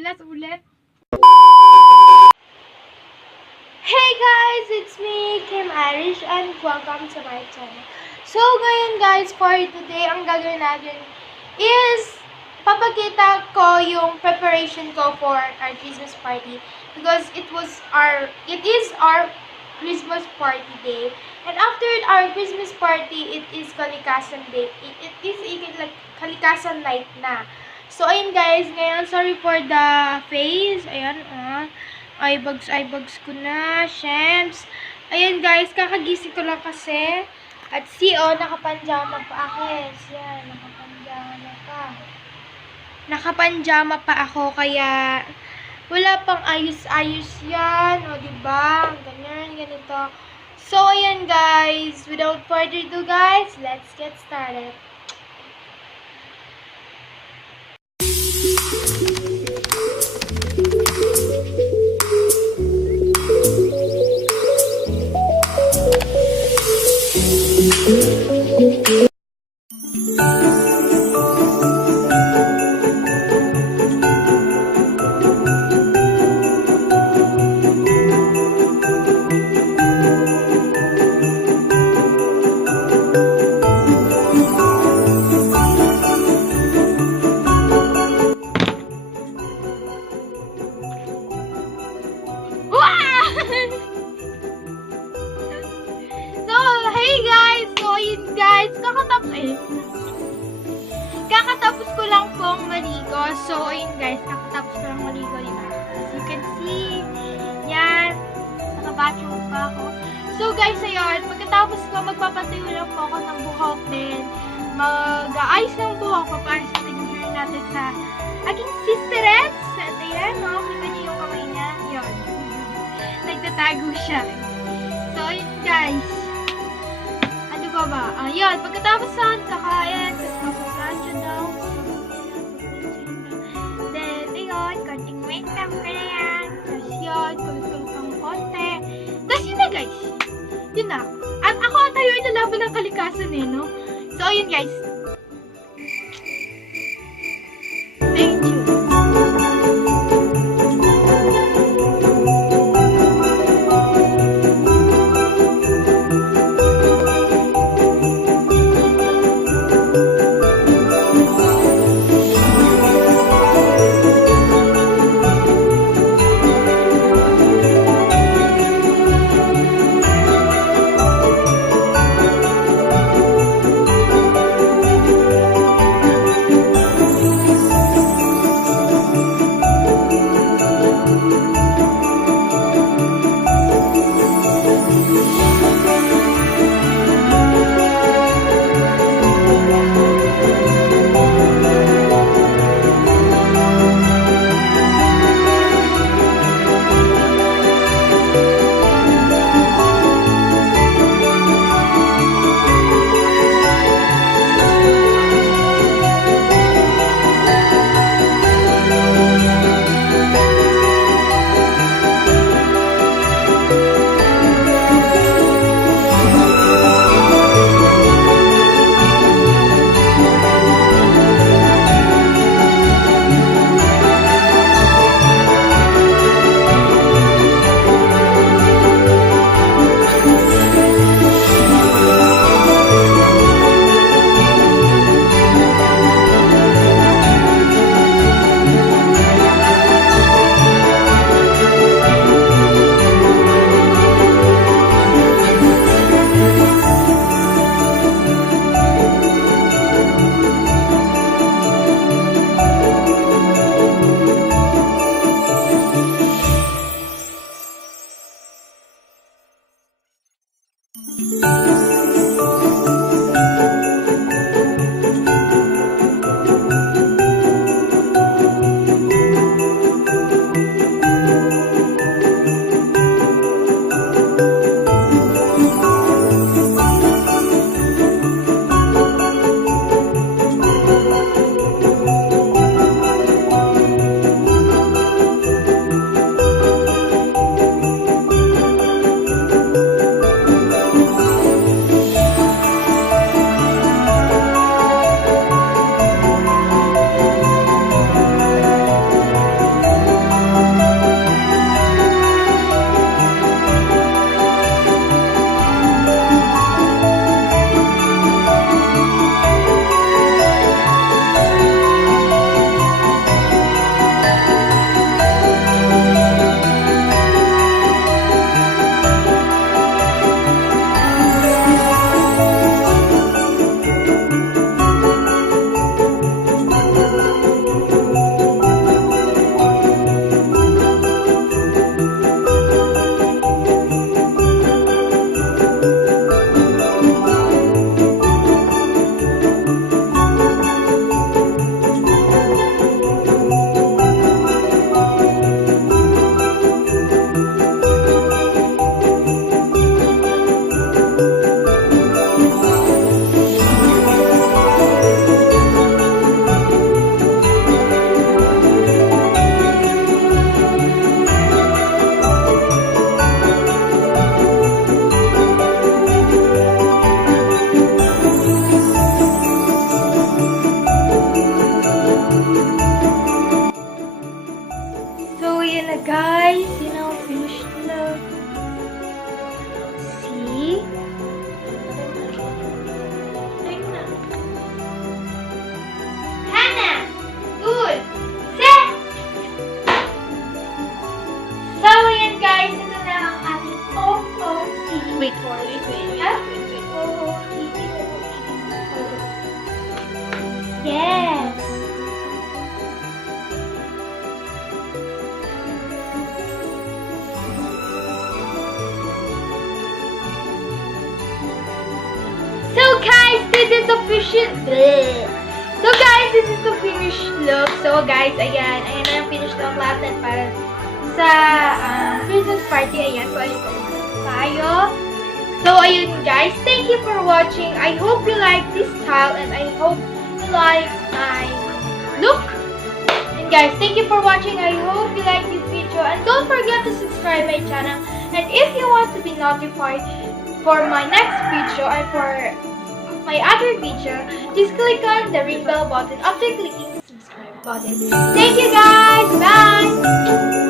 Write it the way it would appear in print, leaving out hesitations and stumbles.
Madulas ulit. Hey guys! It's me, Kim Irish, and welcome to my channel. So, ngayon guys, for today, ang gagawin natin is papakita ko yung preparation ko for our Christmas party because it is our Christmas party day. And after our Christmas party, it is Kalikasan day. It is like Kalikasan night na. So, ayun guys, ngayon, sorry for the face. Ayan, eyebags ko na, shams. Ayan guys, kakagising ko lang kasi. At nakapanjama pa ako. Yan, nakapanjama pa ako, kaya wala pang ayos-ayos yan. O, diba? Ganyan, ganito. So, ayan guys, without further ado guys, let's get started. Kakatapos ko lang pong maligo. So, ayun guys, kakatapos ko lang maligo, diba? As you can see, yan, nakabathroom pa ako. So, guys, ayun, pagkatapos ko, magpapatayo lang po ako ng buhok din. Mag-aayos ng buhok ko para sa tingnan natin sa aking sisterets. At ayan, no? Kita niyo yung kamay niya. Yun. Nagtatago siya. So, ayun guys. Ayun, pagkatapos saan, kakain, tapos radyo daw. Then, ayun, konting makeup ka na yan. Tapos yun, kulot-kulot ng konti. Tapos yun na guys. Yun na. At ako tayo ay nalaban ng kalikasan no? So, ayun guys. Thank you. before. Wait. Yeah? Yes. So guys, this is official. So guys, this is the finished look. So guys, ayan na yung finished look natin para sa Christmas party. Ayan, so ayun tayo. So ayun guys, thank you for watching. I hope you like this style and I hope you like my look. And guys, thank you for watching. I hope you like this video and don't forget to subscribe my channel. And if you want to be notified for my next video or for my other video, just click on the ring bell button after clicking the subscribe button. Thank you guys. Bye.